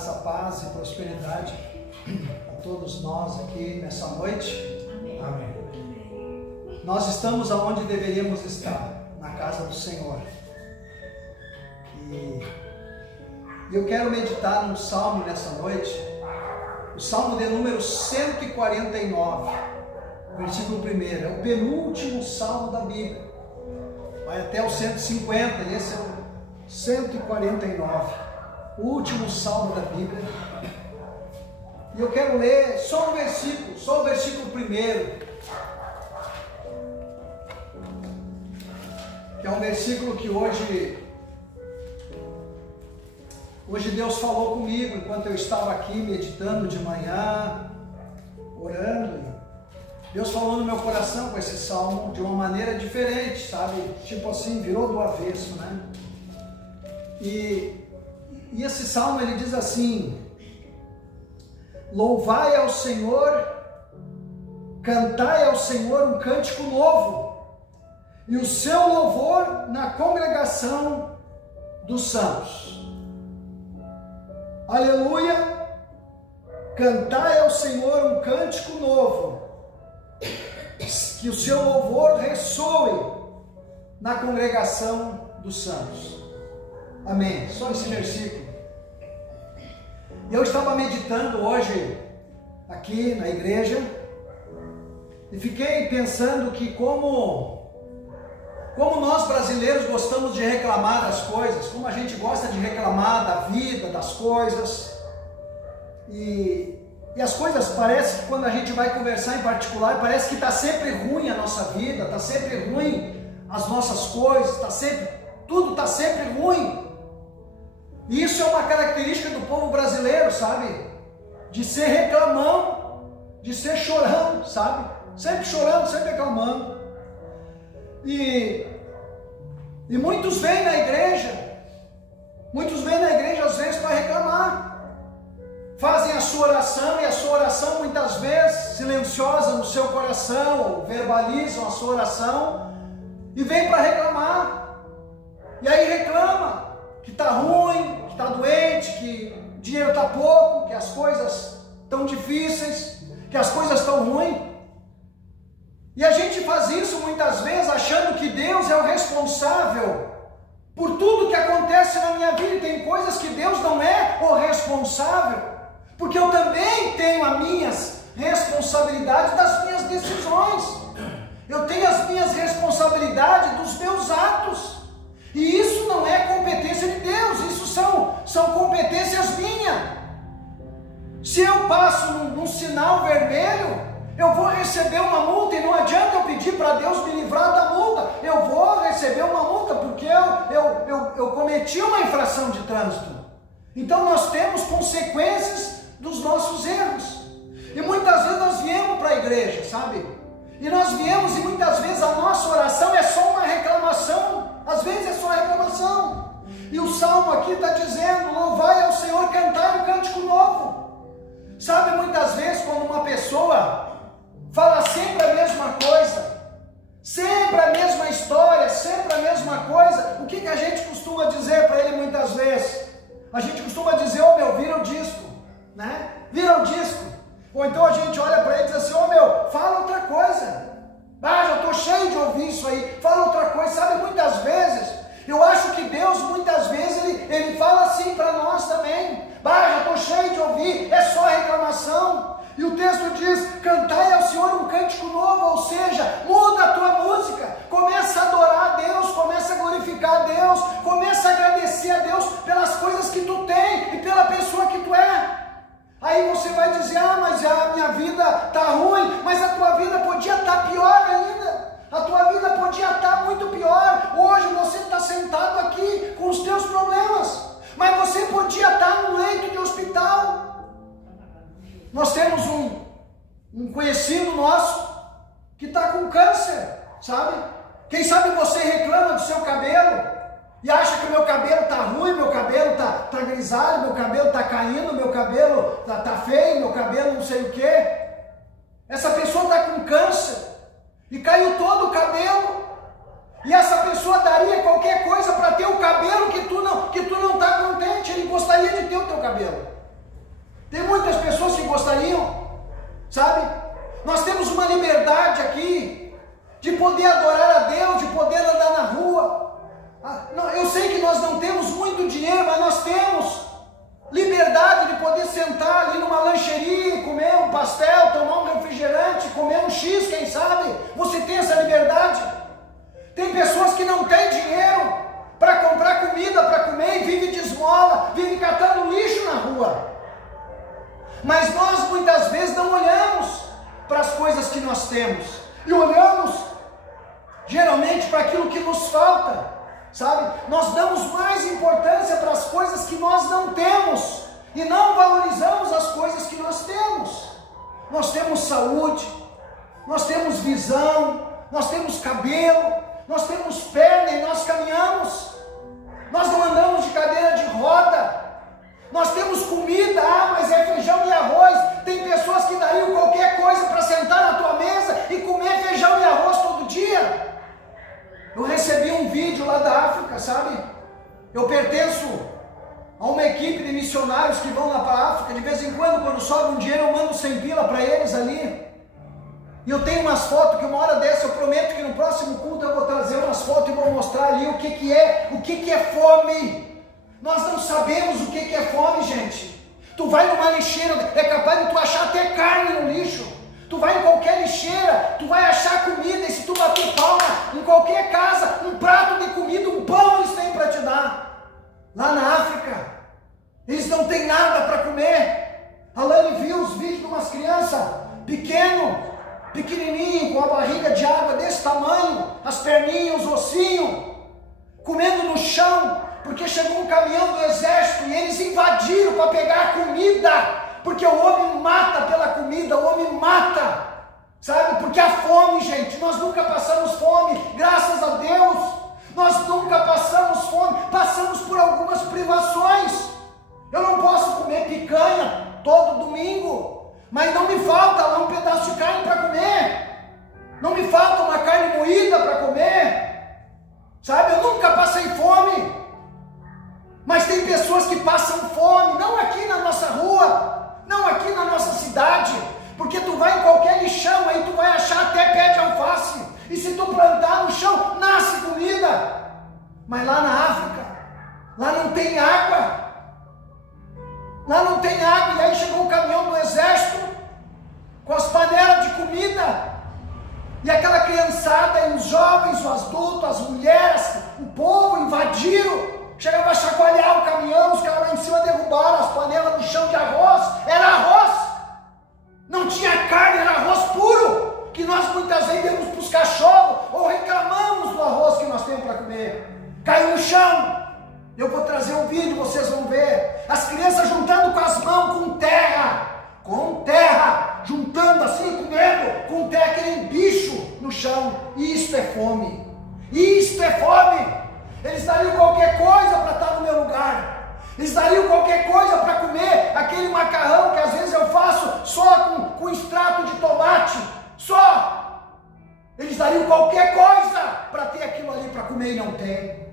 graça, paz e prosperidade a todos nós aqui nessa noite. Amém. Amém. Nós estamos aonde deveríamos estar, na casa do Senhor. E eu quero meditar num salmo nessa noite, o salmo de número 149, versículo 1. É o penúltimo salmo da Bíblia. Vai até o 150, e esse é o 149, o último salmo da Bíblia. E eu quero ler só o versículo 1, que é um versículo que hoje Deus falou comigo enquanto eu estava aqui meditando de manhã, orando. Deus falou no meu coração com esse salmo de uma maneira diferente, sabe? Tipo assim, virou do avesso, né? E esse salmo ele diz assim: louvai ao Senhor, cantai ao Senhor um cântico novo, e o seu louvor na congregação dos santos. Aleluia! Cantai ao Senhor um cântico novo, que o seu louvor ressoe na congregação dos santos. Amém. Só esse versículo. Eu estava meditando hoje aqui na igreja e fiquei pensando que como nós brasileiros gostamos de reclamar das coisas, como a gente gosta de reclamar da vida, das coisas, e as coisas parece que quando a gente vai conversar em particular, parece que está sempre ruim a nossa vida, está sempre ruim as nossas coisas, tudo está sempre ruim. E isso é uma característica do povo brasileiro, sabe? De ser reclamão, de ser chorão, sabe? Sempre chorando, sempre reclamando. E muitos vêm na igreja às vezes para reclamar. Fazem a sua oração, e a sua oração muitas vezes silenciosa no seu coração, verbalizam a sua oração e vêm para reclamar. E aí reclama que está ruim, que está doente, que o dinheiro está pouco, que as coisas estão difíceis, que as coisas estão ruins. E a gente faz isso muitas vezes achando que Deus é o responsável por tudo que acontece na minha vida. E tem coisas que Deus não é o responsável, porque eu também tenho as minhas responsabilidades das minhas decisões. Eu tenho as minhas responsabilidades dos meus atos. E isso não é competência de Deus, isso são competências minhas. Se eu passo num sinal vermelho, eu vou receber uma multa, e não adianta eu pedir para Deus me livrar da multa. Eu vou receber uma multa porque eu cometi uma infração de trânsito. Então nós temos consequências dos nossos erros. E muitas vezes nós viemos para a igreja, sabe? E nós viemos e muitas vezes a nossa oração é só uma reclamação. Às vezes é só reclamação. E o salmo aqui está dizendo: louvai ao Senhor, cantai um cântico novo. Sabe, muitas vezes quando uma pessoa fala sempre a mesma coisa, sempre a mesma história, sempre a mesma coisa, o que a gente costuma dizer para ele muitas vezes? A gente costuma dizer: ô meu, vira o disco, né? Vira o disco. Ou então a gente olha para ele e diz assim: ô meu, fala outra coisa. Ah, já estou cheio de ouvir isso aí, fala outra coisa. Sabe, muitas vezes, eu acho que Deus muitas vezes ele fala assim para nós também: ah, já estou cheio de ouvir, é só reclamação. E o texto diz: cantai ao Senhor um cântico novo, ou seja, muda a tua música, começa a adorar a Deus, começa a glorificar a Deus, começa a agradecer a Deus pelas coisas que tu tem e pela pessoa que tu é. Aí você vai dizer: ah, mas a minha vida está ruim, mas a tua vida podia estar pior ainda, a tua vida podia estar muito pior. Hoje você está sentado aqui com os teus problemas, mas você podia estar num leito de hospital. Nós temos um conhecido nosso que está com câncer, sabe? Quem sabe você reclama do seu cabelo e acha que o meu cabelo está ruim, meu cabelo está grisalho, meu cabelo está caindo, meu cabelo está feio, meu cabelo não sei o quê. Essa pessoa está com câncer e caiu todo o cabelo. E essa pessoa daria qualquer coisa para ter o cabelo que tu não está contente. Ele gostaria de ter o teu cabelo. Tem muitas pessoas que gostariam, sabe? Nós temos uma liberdade aqui de poder adorar a Deus, de poder andar na rua. Eu sei que nós não temos muito dinheiro, mas nós temos liberdade de poder sentar ali numa lancheria, comer um pastel, tomar um refrigerante, comer um X, quem sabe? Você tem essa liberdade. Tem pessoas que não têm dinheiro para comprar comida para comer e vive de esmola, vive catando lixo na rua. Mas nós muitas vezes não olhamos para as coisas que nós temos e olhamos geralmente para aquilo que nos falta, sabe? Nós damos mais importância para as coisas que nós não temos e não valorizamos as coisas que nós temos. Nós temos saúde, nós temos visão, nós temos cabelo, nós temos perna e nós caminhamos. Nós não andamos de cadeira de roda. Nós temos comida, mas é feijão e arroz. Tem pessoas que dariam qualquer coisa para sentar na tua mesa e comer feijão e arroz todo dia. Eu recebi um vídeo lá da África, sabe? Eu pertenço a uma equipe de missionários que vão lá para a África. De vez em quando sobra um dinheiro, eu mando 100 pila para eles ali. E eu tenho umas fotos que uma hora dessa, eu prometo que no próximo culto eu vou trazer umas fotos e vou mostrar ali o que é fome. Nós não sabemos o que é fome, gente. Tu vai numa lixeira, é capaz de tu achar até carne no lixo. Tu vai em qualquer lixeira, tu vai achar comida, e se tu bater palma, em qualquer casa, um prato de comida, um pão eles têm para te dar. Lá na África, eles não têm nada para comer. A Lani viu os vídeos de umas crianças pequenininho, com a barriga de água desse tamanho, as perninhas, os ossinhos, comendo no chão, porque chegou um caminhão do exército e eles invadiram para pegar a comida, porque o homem mata pela comida, o homem mata, sabe? Porque a fome, gente, nós nunca passamos fome, graças a Deus, nós nunca passamos fome, passamos por algumas privações. Eu não posso comer picanha todo domingo, mas não me falta lá um pedaço de carne para comer, não me falta uma carne moída para comer, sabe? Eu nunca passei fome. Mas tem pessoas que passam fome, não aqui na nossa rua, não aqui na nossa cidade, porque tu vai em qualquer lixão, aí tu vai achar até pé de alface, e se tu plantar no chão, nasce comida. Mas lá na África, lá não tem água, e aí chegou o caminhão do exército, com as panelas de comida, e aquela criançada, e os jovens, os adultos, as mulheres, o povo invadiram. Chegava a chacoalhar o caminhão, os caras lá em cima derrubaram as panelas no chão de arroz. Era arroz, não tinha carne, era arroz puro, que nós muitas vezes demos para os cachorros, ou reclamamos do arroz que nós temos para comer. Caiu no chão. Eu vou trazer um vídeo, vocês vão ver. As crianças juntando com as mãos com terra, juntando assim, comendo com terra, aquele bicho no chão. Isto é fome, isto é fome. Eles dariam qualquer coisa para estar no meu lugar. Eles dariam qualquer coisa para comer aquele macarrão que às vezes eu faço só com extrato de tomate. Só. Eles dariam qualquer coisa para ter aquilo ali para comer e não tem.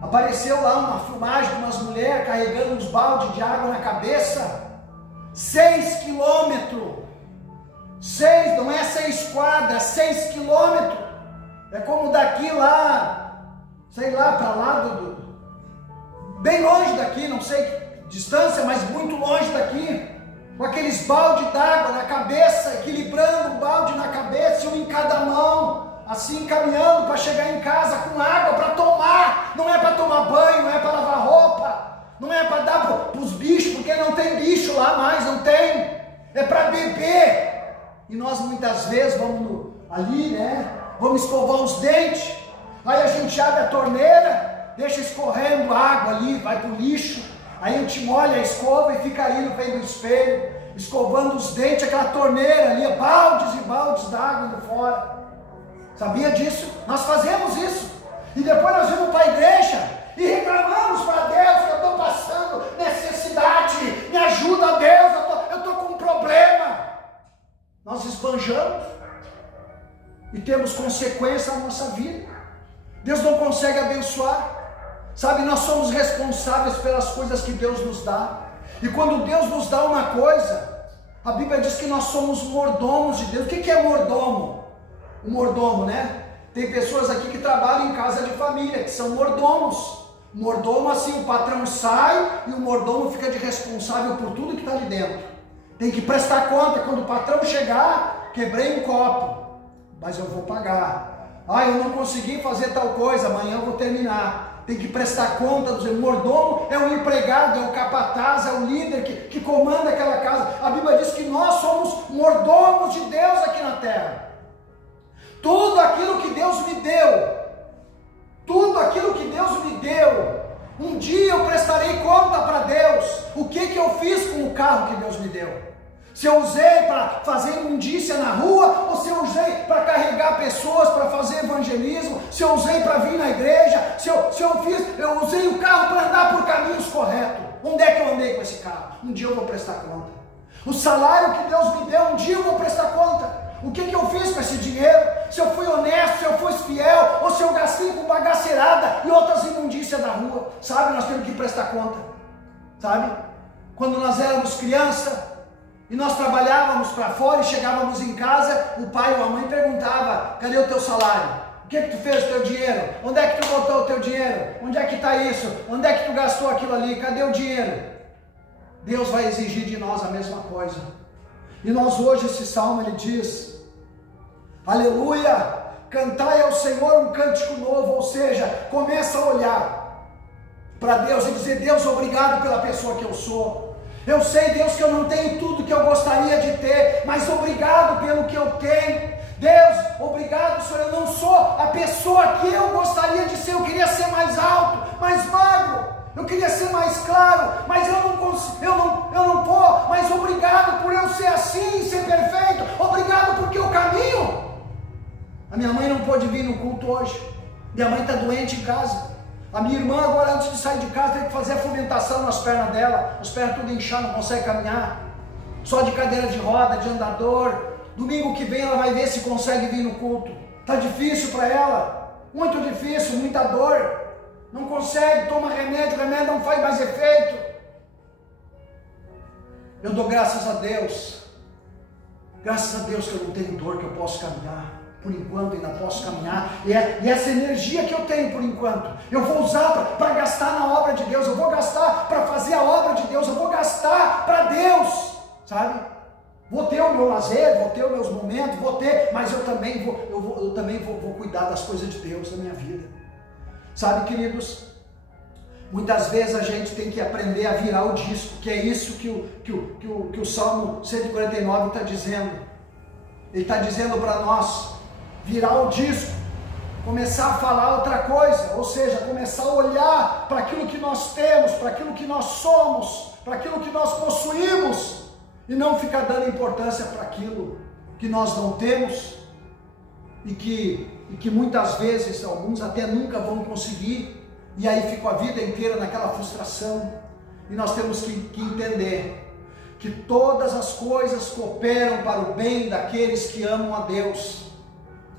Apareceu lá uma filmagem de umas mulheres carregando uns baldes de água na cabeça. 6 quilômetros. 6, não é 6 quadras, 6 quilômetros. É como daqui lá, sei lá, para lá, bem longe daqui, não sei que distância, mas muito longe daqui, com aqueles baldes d'água na cabeça, equilibrando o balde na cabeça e um em cada mão, assim caminhando para chegar em casa com água para tomar. Não é para tomar banho, não é para lavar roupa, não é para dar para os bichos, porque não tem bicho lá mais, não tem, é para beber. E nós muitas vezes vamos ali, né, vamos escovar os dentes. Aí a gente abre a torneira, deixa escorrendo água ali, vai para o lixo, aí a gente molha a escova e fica ali no meio do espelho, escovando os dentes, aquela torneira ali, baldes e baldes d'água indo fora. Sabia disso? Nós fazemos isso. E depois nós vamos para a igreja e reclamamos para Deus que eu estou passando necessidade, me ajuda Deus, eu estou com um problema. Nós esbanjamos e temos consequência na nossa vida. Deus não consegue abençoar, sabe? Nós somos responsáveis pelas coisas que Deus nos dá. E quando Deus nos dá uma coisa, a Bíblia diz que nós somos mordomos de Deus. O que é mordomo? O mordomo, né? Tem pessoas aqui que trabalham em casa de família, que são mordomos. Mordomo, assim, o patrão sai e o mordomo fica de responsável por tudo que está ali dentro. Tem que prestar conta. Quando o patrão chegar, quebrei um copo, mas eu vou pagar. Ah, eu não consegui fazer tal coisa, amanhã eu vou terminar. Tem que prestar conta. O mordomo é o empregado, é o capataz, é o líder que comanda aquela casa. A Bíblia diz que nós somos mordomos de Deus aqui na terra. Tudo aquilo que Deus me deu, um dia eu prestarei conta para Deus. O que eu fiz com o carro que Deus me deu? Se eu usei para fazer imundícia na rua, ou se eu usei para carregar pessoas, para fazer evangelismo, se eu usei para vir na igreja, eu usei o carro para andar por caminhos corretos. Onde é que eu andei com esse carro? Um dia eu vou prestar conta. O salário que Deus me deu, um dia eu vou prestar conta. O que eu fiz com esse dinheiro? Se eu fui honesto, se eu fui fiel, ou se eu gastei com bagaceirada e outras imundícias da rua. Sabe, nós temos que prestar conta. Sabe? Quando nós éramos criança e nós trabalhávamos para fora e chegávamos em casa, o pai ou a mãe perguntava: cadê o teu salário? O que tu fez com o teu dinheiro? Onde é que tu botou o teu dinheiro? Onde é que está isso? Onde é que tu gastou aquilo ali? Cadê o dinheiro? Deus vai exigir de nós a mesma coisa. E nós hoje, esse salmo, ele diz: aleluia, cantai ao Senhor um cântico novo. Ou seja, começa a olhar para Deus e dizer: Deus, obrigado pela pessoa que eu sou. Eu sei, Deus, que eu não tenho tudo que eu gostaria de ter, mas obrigado pelo que eu tenho. Deus, obrigado, Senhor, eu não sou a pessoa que eu gostaria de ser. Eu queria ser mais alto, mais magro, eu queria ser mais claro, mas eu não consigo, eu não vou. Mas obrigado por eu ser assim, ser perfeito. Obrigado porque eu caminho. A minha mãe não pôde vir no culto hoje. Minha mãe está doente em casa. A minha irmã agora, antes de sair de casa, tem que fazer a fomentação nas pernas dela. As pernas tudo inchadas, não consegue caminhar. Só de cadeira de roda, de andador. Domingo que vem ela vai ver se consegue vir no culto. Está difícil para ela. Muito difícil, muita dor. Não consegue, toma remédio, o remédio não faz mais efeito. Eu dou graças a Deus. Graças a Deus que eu não tenho dor, que eu posso caminhar. Por enquanto ainda posso caminhar. E essa energia que eu tenho por enquanto, eu vou usar para gastar na obra de Deus. Eu vou gastar para fazer a obra de Deus. Eu vou gastar para Deus. Sabe? Vou ter o meu lazer, vou ter os meus momentos, vou ter, mas eu também vou cuidar das coisas de Deus na minha vida. Sabe, queridos, muitas vezes a gente tem que aprender a virar o disco, que é isso que o Salmo 149 está dizendo. Ele está dizendo para nós, virar o disco, começar a falar outra coisa, ou seja, começar a olhar para aquilo que nós temos, para aquilo que nós somos, para aquilo que nós possuímos, e não ficar dando importância para aquilo que nós não temos, e que muitas vezes, alguns até nunca vão conseguir, e aí ficam a vida inteira naquela frustração. E nós temos que entender que todas as coisas cooperam para o bem daqueles que amam a Deus.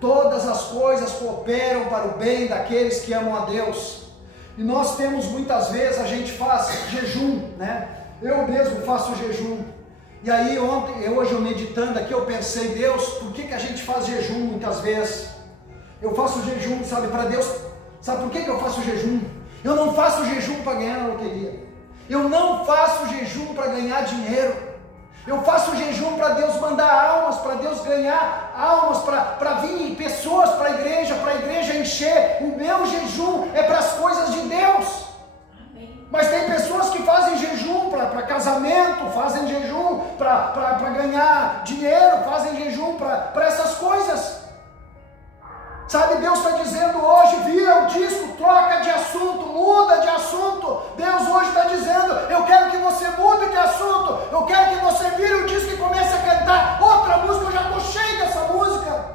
Todas as coisas cooperam para o bem daqueles que amam a Deus. E nós temos muitas vezes, a gente faz jejum, né? Eu mesmo faço jejum. E aí hoje eu meditando aqui, eu pensei: Deus, por que a gente faz jejum muitas vezes? Eu faço jejum, sabe, para Deus. Sabe por que eu faço jejum? Eu não faço jejum para ganhar na loteria. Eu não faço jejum para ganhar dinheiro. Eu faço jejum para Deus mandar almas, para Deus ganhar almas, para vir pessoas para a igreja encher. O meu jejum é para as coisas de Deus. Mas tem pessoas que fazem jejum para casamento, fazem jejum para ganhar dinheiro, fazem jejum para essas coisas. Sabe, Deus está dizendo hoje: vira o disco, troca de assunto, muda de assunto. Deus hoje está dizendo: eu quero que você mude de assunto, eu quero que você vire o disco e comece a cantar outra música. Eu já estou cheio dessa música.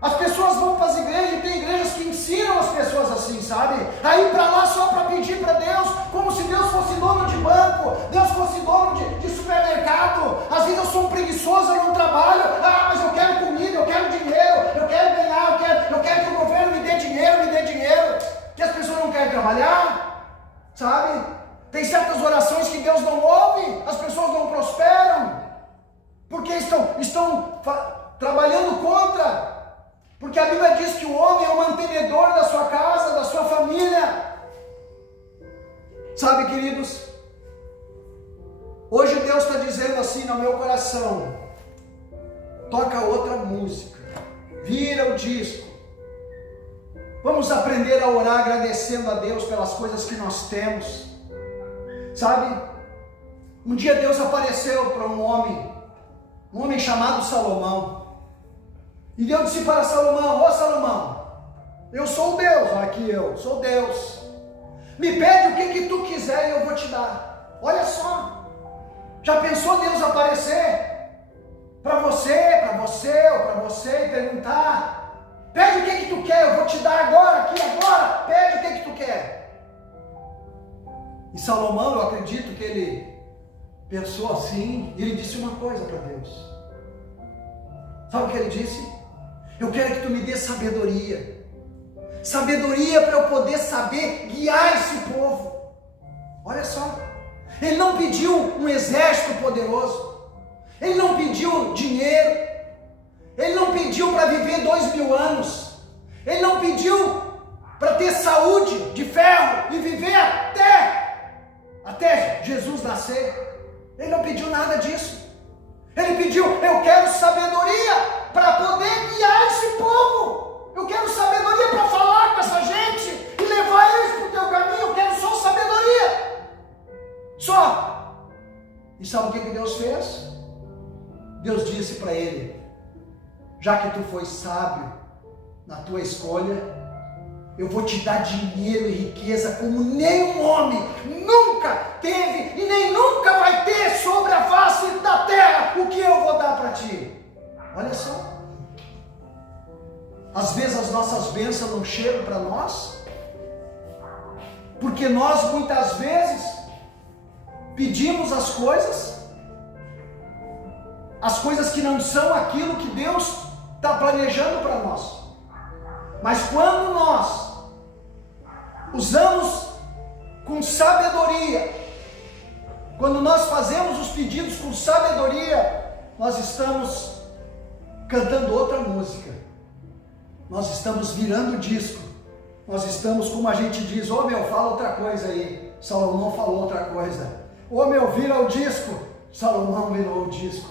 As pessoas vão para as igrejas, e tem igrejas que ensinam as pessoas assim, sabe? A ir para lá só para pedir para Deus, como se Deus fosse dono de banco, Deus fosse dono de supermercado. Às vezes eu sou um preguiçoso, eu não trabalho. Ah, mas eu quero comida, eu quero dinheiro, eu quero ganhar, eu quero que o governo me dê dinheiro. Que as pessoas não querem trabalhar, sabe? Tem certas orações que Deus não ouve. estão trabalhando contra? Porque a Bíblia diz que o homem é o mantenedor da sua casa, da sua família. Sabe, queridos, hoje Deus está dizendo assim no meu coração: toca outra música, vira o disco. Vamos aprender a orar agradecendo a Deus pelas coisas que nós temos. Sabe, um dia Deus apareceu para um homem chamado Salomão. E Deus disse para Salomão: ó Salomão, eu sou Deus, aqui eu sou Deus. Me pede o que tu quiser e eu vou te dar. Olha só, já pensou Deus aparecer para você e perguntar: pede o que tu quer, eu vou te dar agora, aqui, agora, pede o que tu quer. E Salomão, eu acredito que ele pensou assim, e ele disse uma coisa para Deus. Sabe o que ele disse? Eu quero que tu me dê sabedoria. Sabedoria para eu poder saber guiar esse povo. Olha só, ele não pediu um exército poderoso, ele não pediu dinheiro, ele não pediu para viver 2000 anos, ele não pediu para ter saúde de ferro e viver até Jesus nascer. Ele não pediu nada disso. Ele pediu: eu quero sabedoria para poder guiar esse povo. Eu quero sabedoria para falar com essa gente e levar eles para o teu caminho. Eu quero só sabedoria. Só. E sabe o que Deus fez? Deus disse para ele: já que tu foi sábio na tua escolha, eu vou te dar dinheiro e riqueza como nenhum homem nunca teve e nem nunca vai ter sobre a face da terra. O que eu vou dar para ti? Olha só. Às vezes as nossas bênçãos não chegam para nós, porque nós muitas vezes pedimos as coisas que não são aquilo que Deus está planejando para nós. Mas quando nós usamos com sabedoria, quando nós fazemos os pedidos com sabedoria, nós estamos cantando outra música. Nós estamos virando o disco. Nós estamos, como a gente diz: ô meu, fala outra coisa aí. Salomão falou outra coisa. Ô meu, vira o disco. Salomão virou o disco.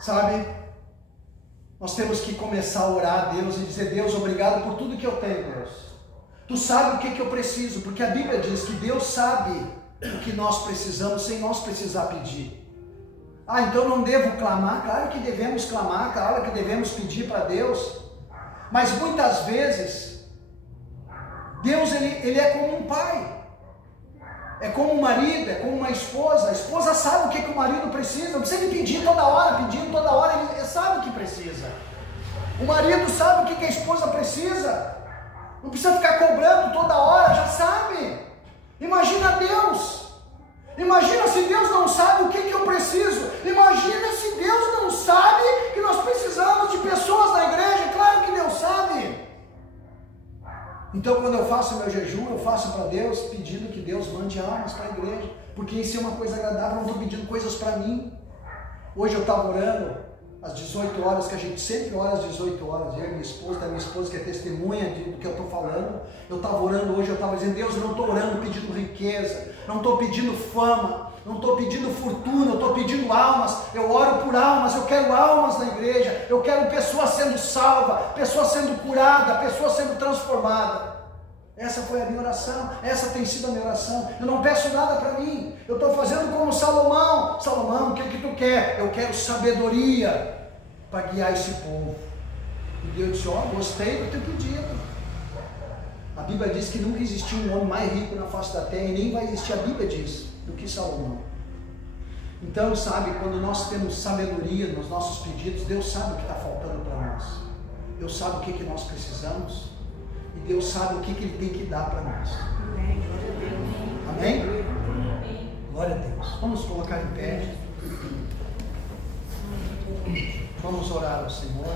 Sabe? Nós temos que começar a orar a Deus e dizer: Deus, obrigado por tudo que eu tenho, Deus. Tu sabe o que eu preciso, porque a Bíblia diz que Deus sabe o que nós precisamos sem nós precisar pedir. Ah, então não devo clamar? Claro que devemos clamar, claro que devemos pedir para Deus. Mas muitas vezes, Deus ele é como um pai. É como um marido, é como uma esposa. A esposa sabe o que o marido precisa. Não precisa ele pedir toda hora, pedindo toda hora, ele sabe o que precisa. O marido sabe o que a esposa precisa. Não precisa ficar cobrando toda hora, já sabe. Imagina Deus. Imagina se Deus não sabe o que eu preciso. Imagina se Deus não sabe que nós precisamos de pessoas na igreja. Claro que Deus sabe. Então quando eu faço meu jejum, eu faço para Deus, pedindo que Deus mande almas para a igreja, porque isso é uma coisa agradável. Eu não estou pedindo coisas para mim. Hoje eu estava orando às 18 horas, que a gente sempre ora às 18 horas, eu e minha esposa que é testemunha do que eu estou falando. Eu estava orando hoje, eu estava dizendo: Deus, eu não estou orando pedindo riqueza, não estou pedindo fama, não estou pedindo fortuna, eu estou pedindo almas. Eu oro por almas, eu quero almas na igreja, eu quero pessoas sendo salvas, pessoas sendo curadas, pessoas sendo transformadas. Essa foi a minha oração, essa tem sido a minha oração. Eu não peço nada para mim, eu estou fazendo como Salomão. Salomão, o que tu quer? Eu quero sabedoria para guiar esse povo. E Deus disse: ó, gostei do teu pedido. A Bíblia diz que nunca existiu um homem mais rico na face da terra, e nem vai existir, a Bíblia diz, do que Salomão. Então, sabe, quando nós temos sabedoria nos nossos pedidos, Deus sabe o que está faltando para nós. Deus sabe o que nós precisamos. E Deus sabe o que Ele tem que dar para nós. Amém? Glória a Deus. Vamos colocar em pé. Vamos orar ao Senhor.